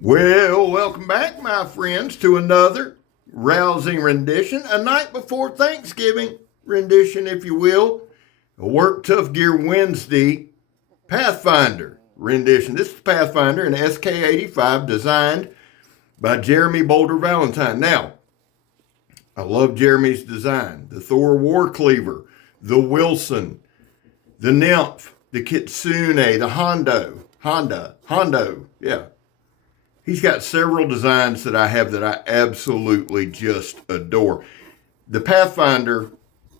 Well, welcome back, my friends, to another rousing rendition, a night before Thanksgiving rendition, if you will, a Work Tough Gear Wednesday Pathfinder rendition. This is Pathfinder, an SK-85 designed by Jeremy Boulder Valentine. Now, I love Jeremy's design. The Thor War Cleaver, the Wilson, the Nymph, the Kitsune, the Hondo, yeah. He's got several designs that I have that I absolutely just adore. The Pathfinder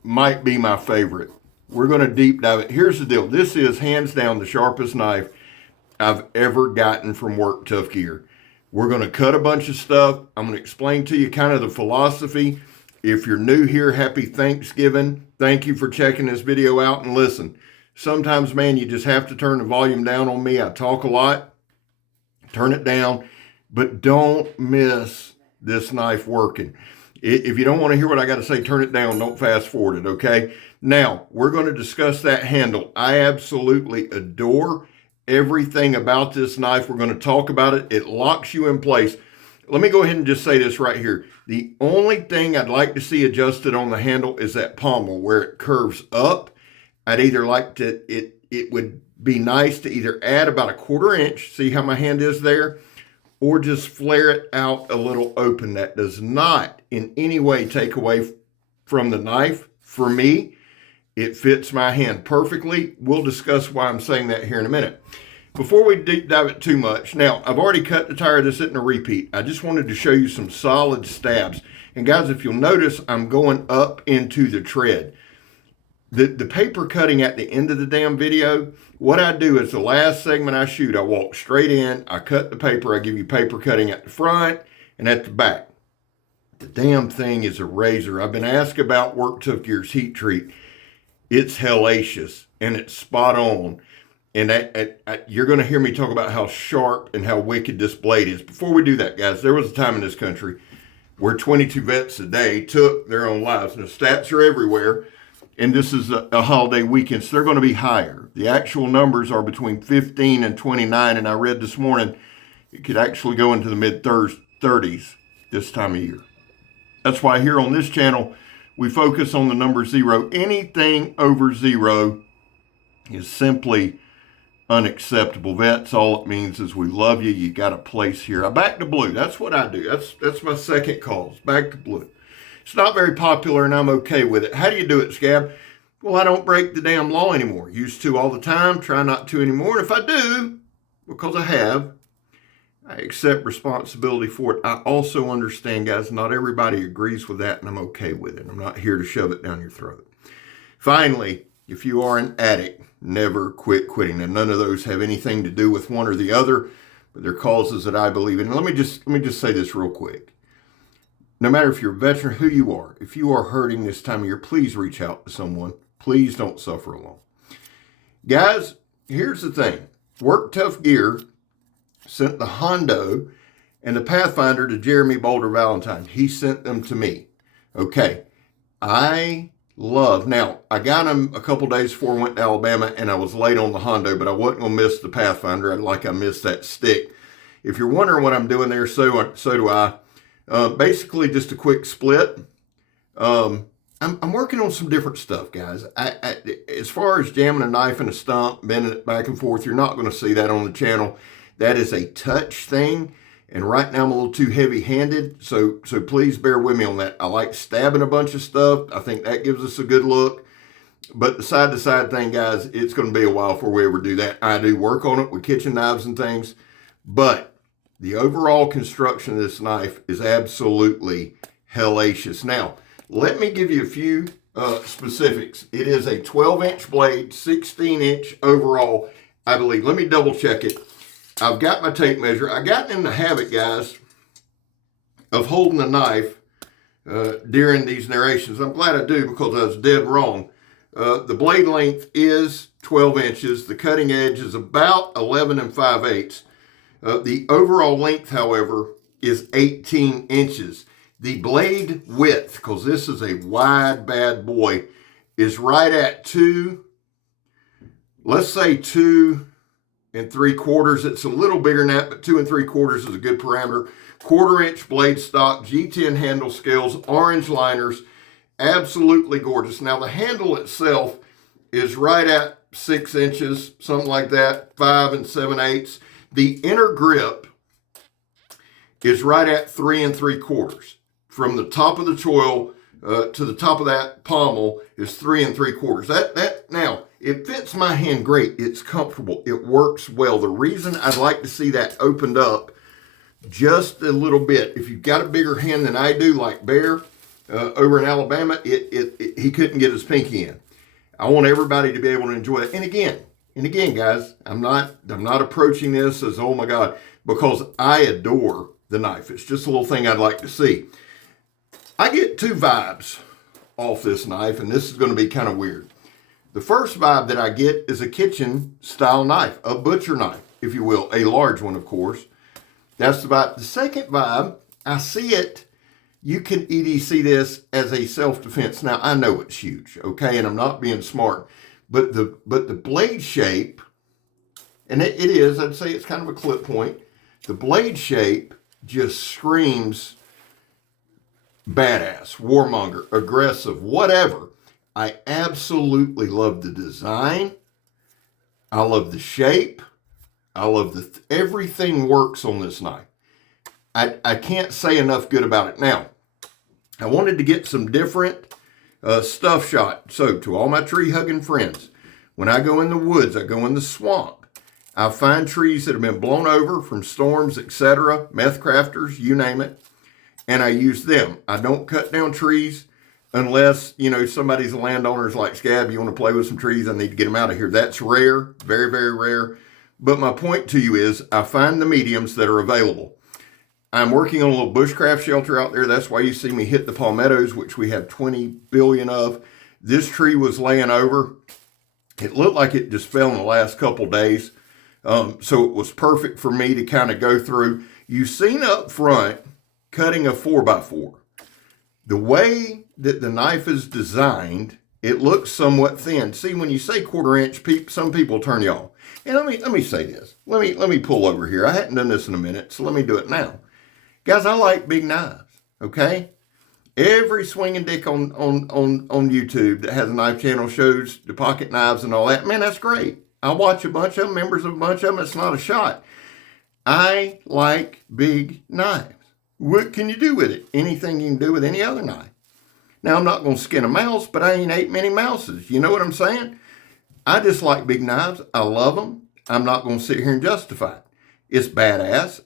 might be my favorite. We're going to deep dive it. Here's the deal. This is hands down the sharpest knife I've ever gotten from Work Tough Gear. We're going to cut a bunch of stuff. I'm going to explain to you kind of the philosophy. If you're new here, happy Thanksgiving. Thank you for checking this video out and listen. Sometimes, man, you just have to turn the volume down on me. I talk a lot. Turn it down, but don't miss this knife working. If you don't want to hear what I got to say, turn it down. Don't fast forward it, okay? Now, we're going to discuss that handle. I absolutely adore everything about this knife. We're going to talk about it. It locks you in place. Let me go ahead and just say this right here. The only thing I'd like to see adjusted on the handle is that pommel where it curves up. I'd either like to, it would be nice to either add about a 1/4 inch, see how my hand is there, or just flare it out a little open. That does not in any way take away from the knife. For me, it fits my hand perfectly. We'll discuss why I'm saying that here in a minute. Before we deep dive it too much, now I've already cut the tire. This isn't a repeat. I just wanted to show you some solid stabs. And guys, if you'll notice, I'm going up into the tread. The paper cutting at the end of the damn video, what I do is the last segment I shoot, I walk straight in, I cut the paper, I give you paper cutting at the front and at the back. The damn thing is a razor. I've been asked about Work Tough Gear's heat treat. It's hellacious and it's spot on. And you're going to hear me talk about how sharp and how wicked this blade is. Before we do that, guys, there was a time in this country where 22 vets a day took their own lives. And the stats are everywhere. And this is a holiday weekend, so they're going to be higher. The actual numbers are between 15 and 29, and I read this morning it could actually go into the mid-30s this time of year. That's why here on this channel, we focus on the number 0. Anything over 0 is simply unacceptable. Vets, all it means is we love you. You got a place here. I back to blue. That's what I do. That's my second cause, back to blue. It's not very popular, and I'm okay with it. How do you do it, Scab? Well, I don't break the damn law anymore. Used to all the time, try not to anymore. And if I do, because I have, I accept responsibility for it. I also understand, guys, not everybody agrees with that, and I'm okay with it. I'm not here to shove it down your throat. Finally, if you are an addict, never quit quitting. And none of those have anything to do with one or the other, but they're causes that I believe in. And let me just say this real quick. No matter if you're a veteran, who you are, if you are hurting this time of year, please reach out to someone. Please don't suffer alone. Guys, here's the thing. Work Tough Gear sent the Hondo and the Pathfinder to Jeremy Boulder Valentine. He sent them to me. Okay. Now, I got them a couple days before I went to Alabama, and I was late on the Hondo, but I wasn't going to miss the Pathfinder like I missed that stick. If you're wondering what I'm doing there, so do I. Basically, just a quick split. I'm working on some different stuff, guys. As far as jamming a knife in a stump, bending it back and forth, you're not going to see that on the channel. That is a touch thing. And right now I'm a little too heavy-handed, so please bear with me on that. I like stabbing a bunch of stuff. I think that gives us a good look. But the side-to-side thing, guys, it's going to be a while before we ever do that. I do work on it with kitchen knives and things, but the overall construction of this knife is absolutely hellacious. Now, let me give you a few specifics. It is a 12-inch blade, 16-inch overall, I believe. Let me double-check it. I've got my tape measure. I've gotten in the habit, guys, of holding the knife during these narrations. I'm glad I do because I was dead wrong. The blade length is 12 inches. The cutting edge is about 11 5/8. The overall length, however, is 18 inches. The blade width, because this is a wide bad boy, is right at let's say 2 3/4. It's a little bigger than that, but 2 3/4 is a good parameter. 1/4-inch blade stock, G10 handle scales, orange liners, absolutely gorgeous. Now the handle itself is right at 6 inches, something like that, 5 7/8. The inner grip is right at 3 3/4. From the top of the choil to the top of that pommel is 3 3/4. That now it fits my hand great. It's comfortable. It works well. The reason I'd like to see that opened up just a little bit, if you've got a bigger hand than I do, like Bear over in Alabama, he couldn't get his pinky in. I want everybody to be able to enjoy it. And again, guys, I'm not approaching this as, oh my God, because I adore the knife. It's just a little thing I'd like to see. I get 2 vibes off this knife, and this is going to be kind of weird. The first vibe that I get is a kitchen style knife, a butcher knife, if you will, a large one, of course. That's the vibe. The second vibe, I see it, you can EDC this as a self-defense. Now, I know it's huge, okay, and I'm not being smart, but the blade shape, and it is, I'd say it's kind of a clip point. The blade shape just screams badass, warmonger, aggressive, whatever. I absolutely love the design. I love the shape. I love everything works on this knife. I can't say enough good about it. Now, I wanted to get some different stuff shot. So to all my tree hugging friends, when I go in the woods, I go in the swamp, I find trees that have been blown over from storms, etc., meth crafters, you name it, and I use them. I don't cut down trees unless, somebody's a landowner's like, Scab, you want to play with some trees, I need to get them out of here. That's rare, very, very rare. But my point to you is I find the mediums that are available. I'm working on a little bushcraft shelter out there. That's why you see me hit the palmettos, which we have 20 billion of. This tree was laying over. It looked like it just fell in the last couple days. So it was perfect for me to kind of go through. You've seen up front cutting a 4x4. The way that the knife is designed, it looks somewhat thin. See, when you say 1/4 inch, some people turn you off. And let me say this. Let me pull over here. I hadn't done this in a minute, so let me do it now. Guys, I like big knives, okay? Every swinging dick on YouTube that has a knife channel shows the pocket knives and all that. Man, that's great. I watch a bunch of them, members of a bunch of them. It's not a shot. I like big knives. What can you do with it? Anything you can do with any other knife. Now, I'm not going to skin a mouse, but I ain't ate many mouses. You know what I'm saying? I just like big knives. I love them. I'm not going to sit here and justify it. It's badass.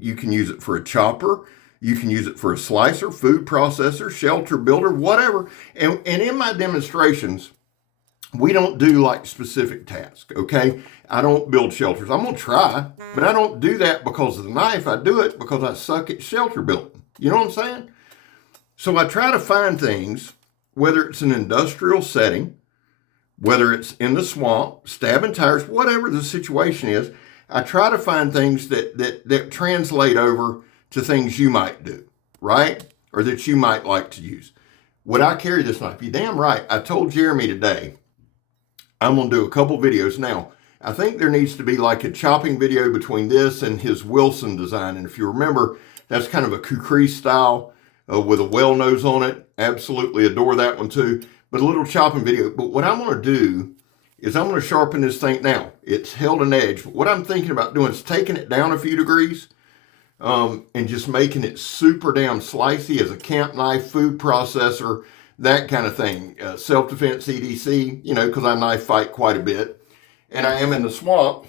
You can use it for a chopper. You can use it for a slicer, food processor, shelter builder, whatever. And in my demonstrations, we don't do like specific tasks, okay? I don't build shelters. I'm going to try, but I don't do that because of the knife. I do it because I suck at shelter building. You know what I'm saying? So I try to find things, whether it's an industrial setting, whether it's in the swamp, stabbing tires, whatever the situation is, I try to find things that translate over to things you might do, right? Or that you might like to use. Would I carry this knife? You're damn right. I told Jeremy today, I'm going to do a couple videos. Now, I think there needs to be like a chopping video between this and his Wilson design. And if you remember, that's kind of a kukri style with a well nose on it. Absolutely adore that one too. But a little chopping video. But what I'm going to do is I'm going to sharpen this thing. Now, it's held an edge. But what I'm thinking about doing is taking it down a few degrees and just making it super damn slicey as a camp knife, food processor, that kind of thing. Self-defense, EDC, because I knife fight quite a bit. And I am in the swamp.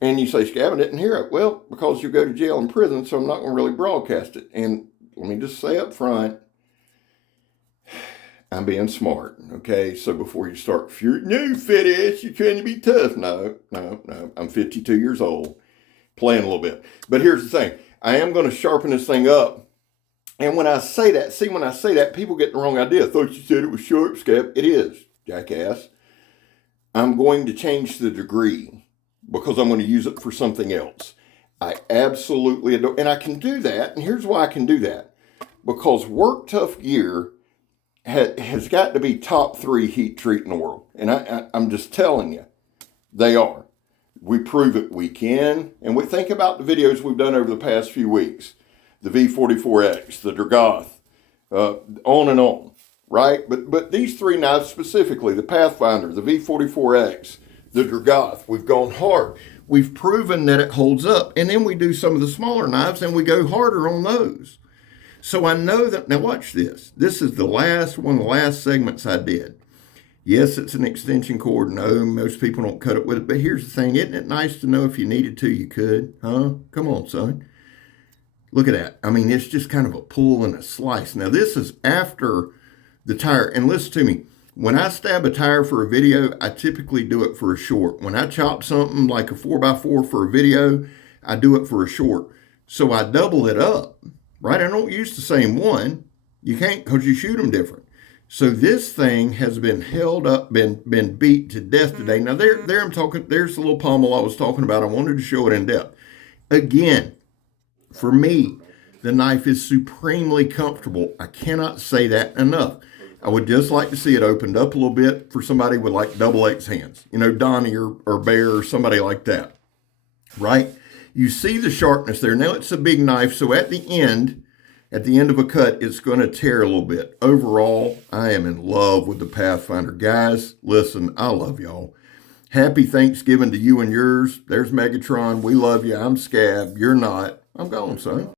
And you say, Scab, I didn't hear it. Well, because you go to jail and prison, so I'm not going to really broadcast it. And let me just say up front, I'm being smart, okay? So before you start, no, fat ass, you're trying to be tough. No. I'm 52 years old, playing a little bit. But here's the thing. I am going to sharpen this thing up. And when I say that, people get the wrong idea. I thought you said it was sharp, Scab. It is, jackass. I'm going to change the degree because I'm going to use it for something else. I absolutely adore, and I can do that. And here's why I can do that. because Work Tough gear has got to be top 3 heat treat in the world. And I'm just telling you, they are. We prove it week in, and we think about the videos we've done over the past few weeks. The V44X, the Dragoth, on and on, right? But these 3 knives specifically, the Pathfinder, the V44X, the Dragoth, we've gone hard. We've proven that it holds up. And then we do some of the smaller knives and we go harder on those. So I know that, now watch this. This is one of the last segments I did. Yes, it's an extension cord. No, most people don't cut it with it. But here's the thing. Isn't it nice to know if you needed to, you could? Huh? Come on, son. Look at that. I mean, it's just kind of a pull and a slice. Now, this is after the tire. And listen to me. When I stab a tire for a video, I typically do it for a short. When I chop something like a 4x4 for a video, I do it for a short. So I double it up, right? I don't use the same one. You can't, because you shoot them different. So this thing has been held up, been beat to death today. Now there I'm talking, there's the little pommel I was talking about. I wanted to show it in depth. Again, for me, the knife is supremely comfortable. I cannot say that enough. I would just like to see it opened up a little bit for somebody with like double X hands. You know, Donnie or Bear or somebody like that, right? You see the sharpness there. Now it's a big knife, so at the end of a cut, it's going to tear a little bit. Overall, I am in love with the Pathfinder. Guys, listen, I love y'all. Happy Thanksgiving to you and yours. There's Megatron. We love you. I'm Scab. You're not. I'm gone, son.